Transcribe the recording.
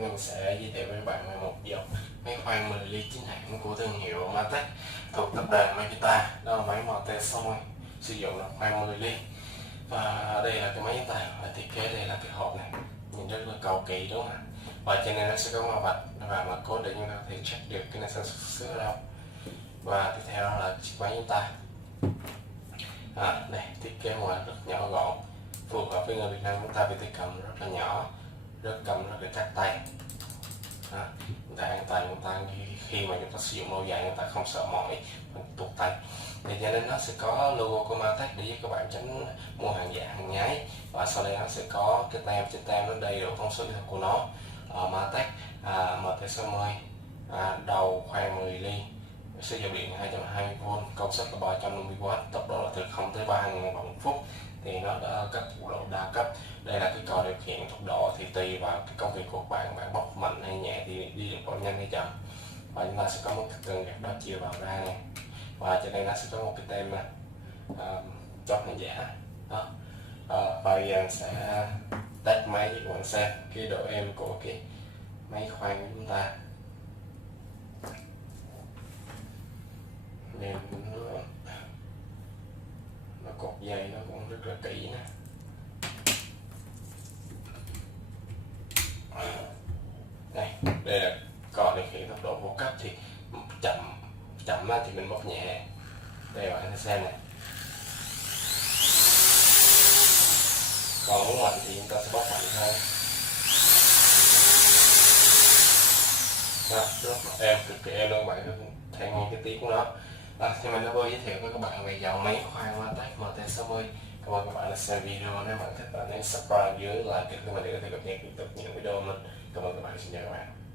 mình sẽ giới thiệu với các bạn về một dòng máy khoan 10 ly chính hãng của thương hiệu Maktec thuộc tập đoàn Makita. Đó là máy MT60 sử dụng là khoan 10 ly. Và ở đây là cái máy chúng ta thiết kế, đây là cái hộp này nhìn rất là cầu kỳ đúng không ạ? Và trên này nó sẽ có ma vạch và mà cố định, chúng ta có thể check được cái này sản xuất ở đâu. Và tiếp theo đó là chiếc máy chúng ta. Đây thiết kế ngoài rất nhỏ gọn, phù hợp với người Việt Nam chúng ta vì tay cầm rất là nhỏ, cầm rất là chắc tay. Chúng ta an toàn, chúng ta khi mà chúng ta sử dụng lâu dài chúng ta không sợ mỏi tuột tay. Thì cho nên nó sẽ có logo của Maktec để giúp các bạn tránh mua hàng giả, hàng nhái. Và sau đây nó sẽ có cái tem, trên tem nó đầy đủ thông số kỹ thuật của nó. Maktec MT60 đầu khoan 10 ly, sử dụng điện 220V, công suất là 350W, tốc độ là từ 0 tới 3.000 vòng phút. Thì nó đã cấp tốc độ đa cấp. Đây là cái còi điều khiển tốc độ, thì tùy vào cái công việc của bạn bóc mạnh hay nhẹ thì đi được độ nhanh hay chậm. Và chúng ta sẽ có một cái cần gạt đó chiều vào ra này, và trên đây nó sẽ có một cái tem chốt hàng giả đó. Và giờ sẽ test máy cho các bạn xem cái độ êm của cái máy khoan của chúng ta. Nên nó cột dây nó cũng rất là kỹ nè. Đây là còi điều khiển tốc độ vô cấp, thì chậm thì mình bóp nhẹ. Đây bạn hãy xem này. Còn muốn mạnh thì chúng ta sẽ bóp mạnh hơn. Rất là êm, cực kỳ êm luôn các bạn, theo nghe cái tiếng của nó. Thì mình đã vô giới thiệu với các bạn về dòng máy khoan Maktec MT60. Cảm ơn các bạn đã xem video. Nếu bạn thích bạn hãy subscribe dưới, like kênh của mình để có thể cập nhật liên tục những video của mình. Cảm ơn các bạn, xin chào các bạn.